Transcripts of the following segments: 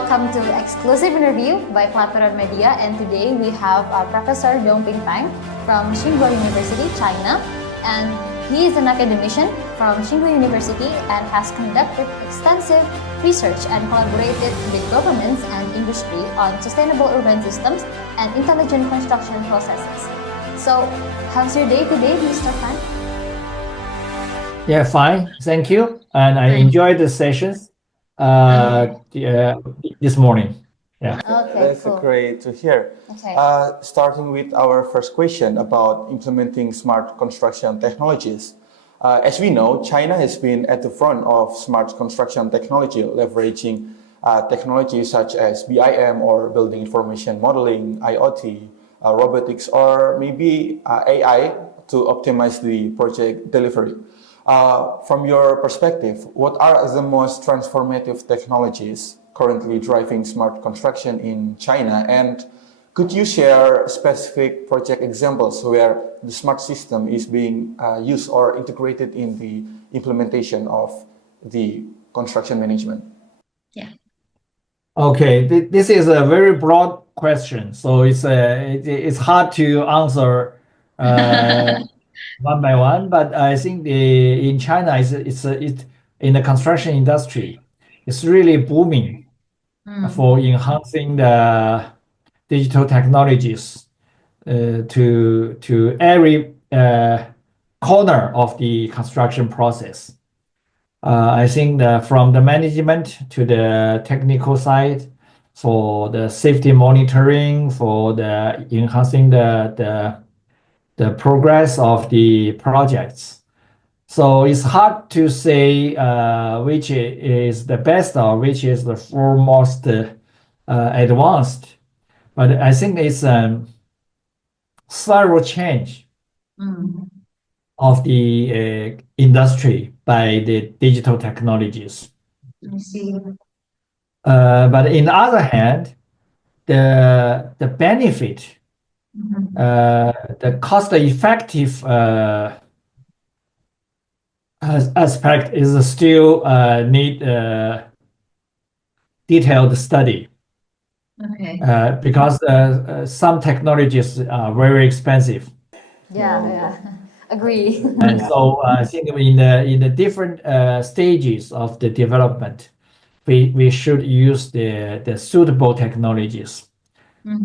welcome to exclusive interview by Clapeyron Media, and today we have Professor Dongping Fang from Tsinghua University, China, and he is an academician from Tsinghua University and has conducted extensive research and collaborated with governments and industry on sustainable urban systems and intelligent construction processes. So, how's your day today, Mr. Fang? Yeah, fine. Thank you. And I enjoyed the sessions this morning. Yeah. Okay, That's cool. great to hear. Okay. Starting with our first question about implementing smart construction technologies. As we know, China has been at the front of smart construction technology, leveraging technologies such as BIM or building information modeling, IoT, robotics, or maybe AI to optimize the project delivery. From your perspective, what are the most transformative technologies currently driving smart construction in China? And could you share specific project examples where the smart system is being used or integrated in the implementation of the construction management? Yeah. Okay, this is a very broad question, so it's hard to answer one by one. But I think in China, it's in the construction industry, it's really booming for enhancing the digital technologies to every corner of the construction process. I think from the management to the technical side, for the safety monitoring, for the enhancing the progress of the projects. So it's hard to say which is the best or which is the foremost advanced, but I think it's a thorough change of the industry by the digital technologies. I see. But in the other hand, the benefit, the cost-effective aspect is still need detailed study. Okay. Because some technologies are very expensive. Yeah. Agree. And so I think in the different stages of the development, we should use the suitable technologies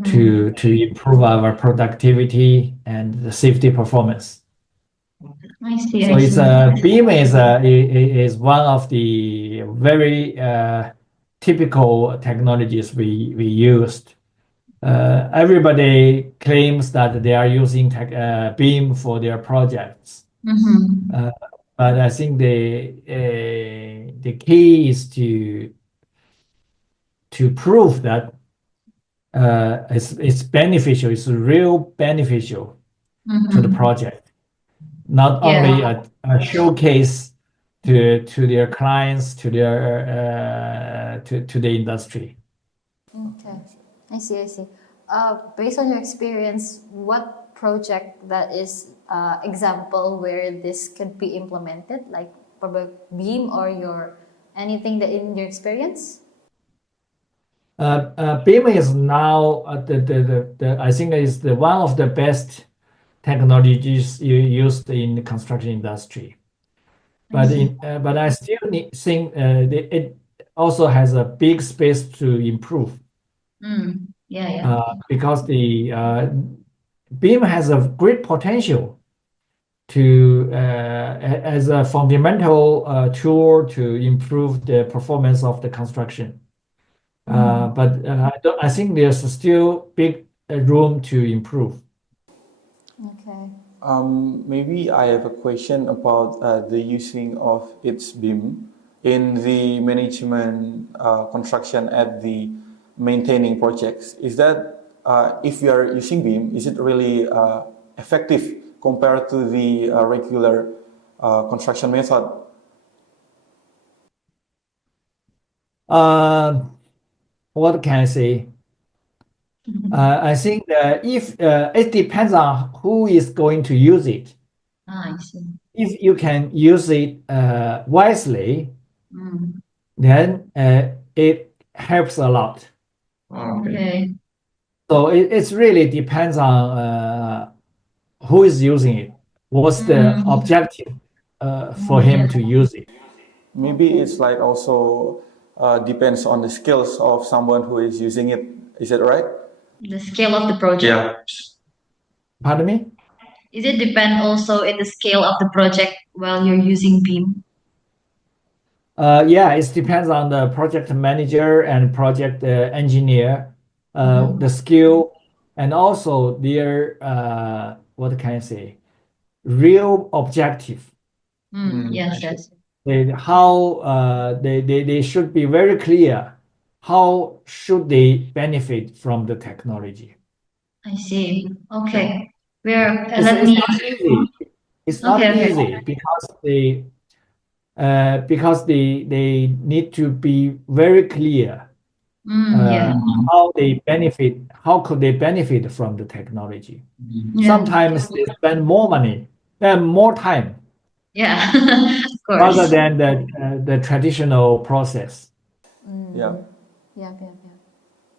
to improve our productivity and the safety performance. I see. So it's BIM is one of the very typical technologies we used. Everybody claims that they are using BIM for their projects, but I think the key is to prove that it's beneficial. It's real beneficial to the project, not only a showcase to their clients, to their to the industry. Okay, I see. Based on your experience, what project that is example where this could be implemented, like probably BIM or anything that in your experience? BIM is now the I think is the one of the best technologies used in the construction industry. But I still think it also has a big space to improve. Because the BIM has a great potential to as a fundamental tool to improve the performance of the construction. But I think there's still big room to improve. Okay. Maybe I have a question about the using of its BIM in the management construction at the maintaining projects. Is that if you are using BIM, is it really effective compared to the regular construction method? What can I say? I think that if it depends on who is going to use it. I see. If you can use it wisely, then helps a lot. Okay. So it really depends on who is using it. What's the objective for him to use it? Maybe it's like also depends on the skills of someone who is using it. Is that right? The scale of the project. Pardon me? Is it depend also in the scale of the project while you're using Beam? Yeah, it depends on the project manager and project engineer, the skill, and also their what can I say, real objective. Yes, yes. They should be very clear. How should they benefit from the technology? I see. Okay. Where It's, let it's me. not easy. It's not Okay, okay. easy because they need to be very clear Yeah. how they benefit, how could they benefit from the technology. Yeah. Sometimes they spend more money and more time Yeah. Of rather course. than the traditional process. Yeah. Yeah.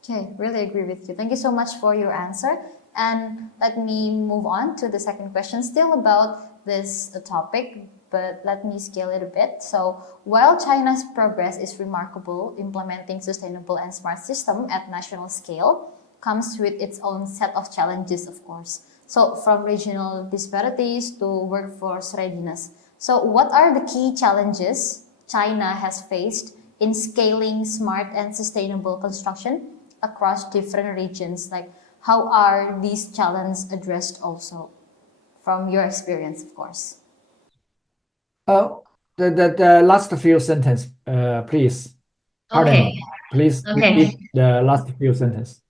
Okay, really agree with you. Thank you so much for your answer. And let me move on to the second question, still about this topic, but let me scale it a bit. So, while China's progress is remarkable, implementing sustainable and smart system at national scale comes with its own set of challenges, of course. So, from regional disparities to workforce readiness. So, what are the key challenges China has faced in scaling smart and sustainable construction across different regions? Like, how are these challenges addressed also from your experience, of course? The last few sentence, please. Pardon Okay. me. Please Okay. repeat the last few sentence.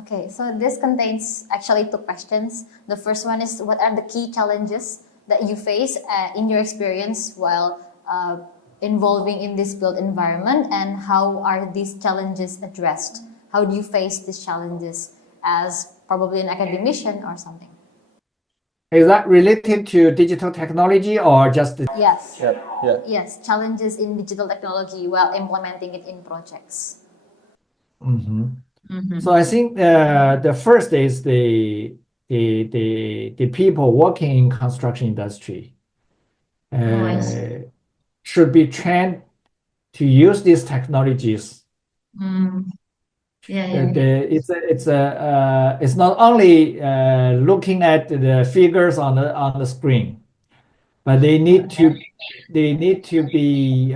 Okay, so this contains actually two questions. The first one is, what are the key challenges that you face in your experience while involving in this built environment, and how are these challenges addressed? How do you face these challenges as probably an academician or something? Is that related to digital technology or just Yes. Yeah. Yes, challenges in digital technology while implementing it in projects. So I think the first is the people working in construction industry I see. should be trained to use these technologies. Yeah. It's not only looking at the figures on the screen, but they need to be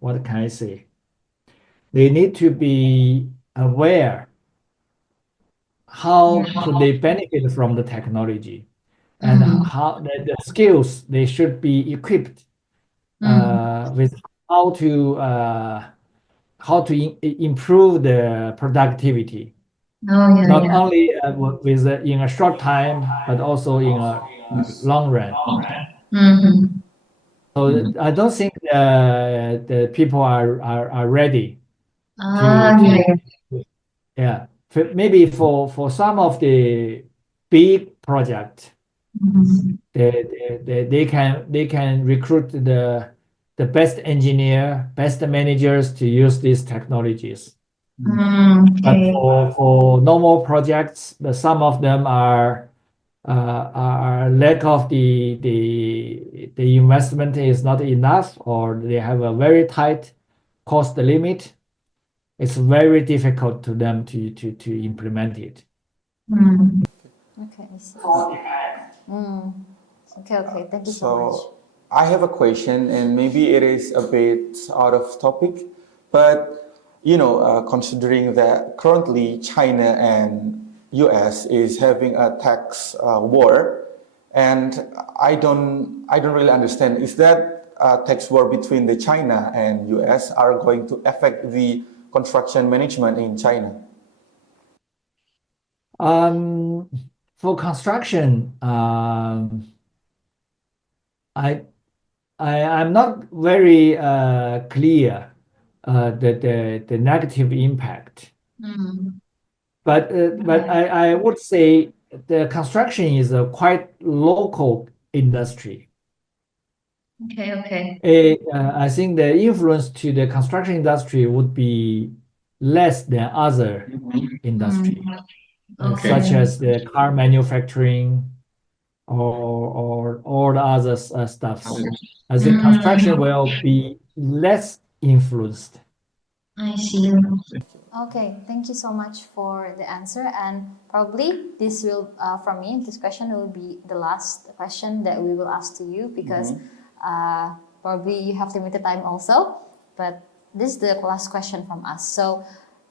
what can I say? They need to be aware how could they benefit from the technology, and how the skills they should be equipped with how to improve the productivity, Oh, yeah, not yeah. only with in a short time, but also in a long run. So I don't think the people are ready Ah, to yeah. yeah. Maybe for some of the big project, they can recruit the best engineer, best managers to use these technologies. But Okay. for normal projects, some of them are lack of the investment is not enough, or they have a very tight cost limit. It's very difficult to them to implement it. Okay, I see. Okay, thank you so much. So I have a question, and maybe it is a bit out of topic, but considering that currently China and US is having a tax war, and I don't really understand, is that tax war between the China and US are going to affect the construction management in China? For construction, I'm not very clear the negative impact. But I would say the construction is a quite local industry. Okay. I think the influence to the construction industry would be less than other industry, Okay. such as the car manufacturing or all the other stuffs. I think construction will be less influenced. I see. Okay, thank you so much for the answer. And probably this will, from me, this question will be the last question that we will ask to you because probably you have limited time also. But this is the last question from us. So,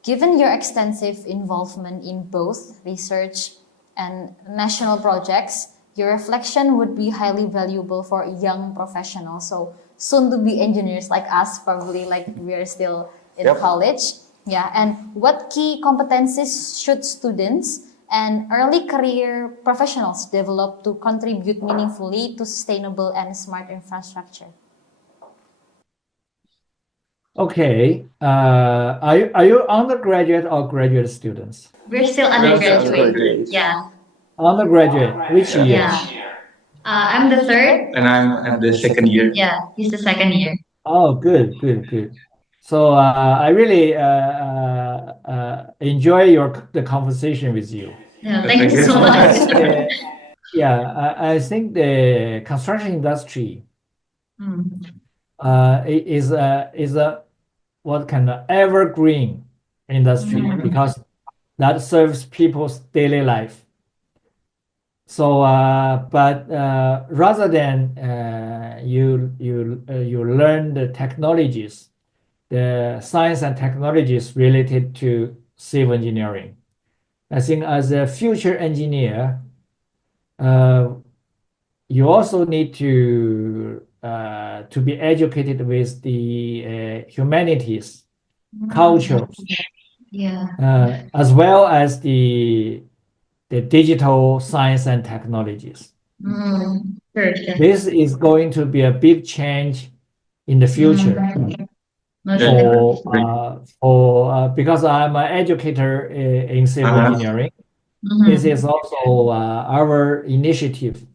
given your extensive involvement in both research and national projects, your reflection would be highly valuable for young professionals. So, soon to be engineers like us, probably like we're still in Yep. college. Yeah, and what key competencies should students and early career professionals develop to contribute meaningfully to sustainable and smart infrastructure? Okay, are you undergraduate or graduate students? We're still undergraduate. undergraduate. Yeah. Undergraduate, which year? Yeah. I'm the third. And I'm at the second year. Yeah, he's the second year. Oh, good. So I really enjoy the conversation with you. Yeah, thank you so much. Yeah, I think the construction industry Mm. is a what kind of evergreen industry because that serves people's daily life. So, but rather than you learn the technologies, the science and technologies related to civil engineering. I think as a future engineer, you also need to be educated with the humanities, cultures, Yeah. as well as the digital science and technologies. Sure. This is going to be a big change in the future. Because I'm an educator in civil engineering, this is also our initiative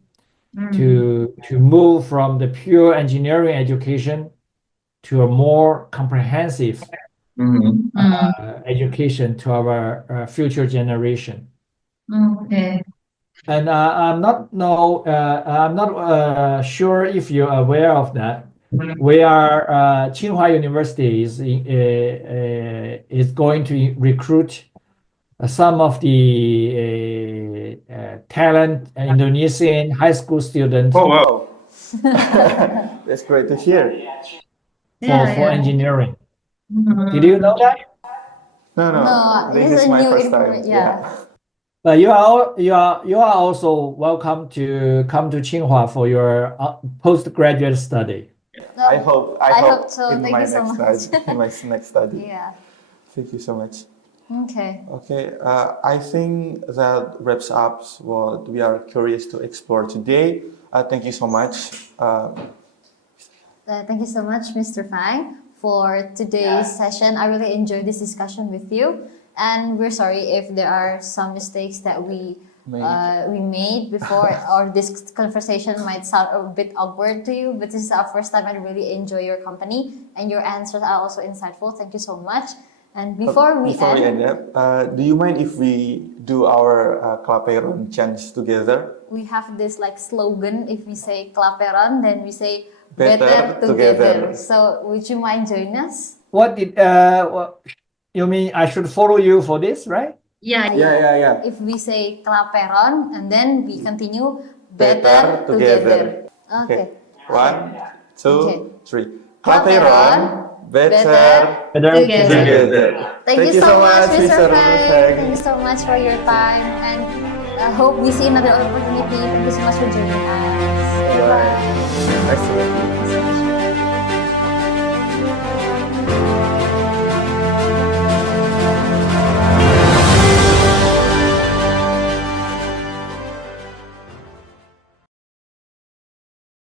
to move from the pure engineering education to a more comprehensive education to our future generation. Okay. And I'm not sure if you're aware of that. We are Tsinghua University is going to recruit some of the talent Indonesian high school students Oh wow, that's great to hear. for engineering. Did you know that? No, this this is is a my new first time. information. Yeah. But you are also welcome to come to Tsinghua for your postgraduate study. I hope so. in Thank my you so next much. study, in my next study. Yeah. Thank you so much. Okay. Okay, I think that wraps up what we are curious to explore today. Thank you so much. Thank you so much, Mr. Fang, for today's session. I really enjoyed this discussion with you, and we're sorry if there are some mistakes that we made before, or this conversation might sound a bit awkward to you. But this is our first time, and I really enjoy your company, and your answers are also insightful. Thank you so much. And before we end up, do you mind if we do our Clapeyron chant together? we have this like slogan. If we say Clapeyron, then we say Better better together. together. So would you mind joining us? What you mean? I should follow you for this, right? Yeah. Yeah. If we say Clapeyron and then we continue Better together. Okay. 1, 2, Okay. 3. Clapeyron, better together. Thank you so much, Mr. Fang. Thank you so much for your time, and I hope we see another opportunity. Thank you so much for joining us. Bye. Nice to meet you. Thank you so much.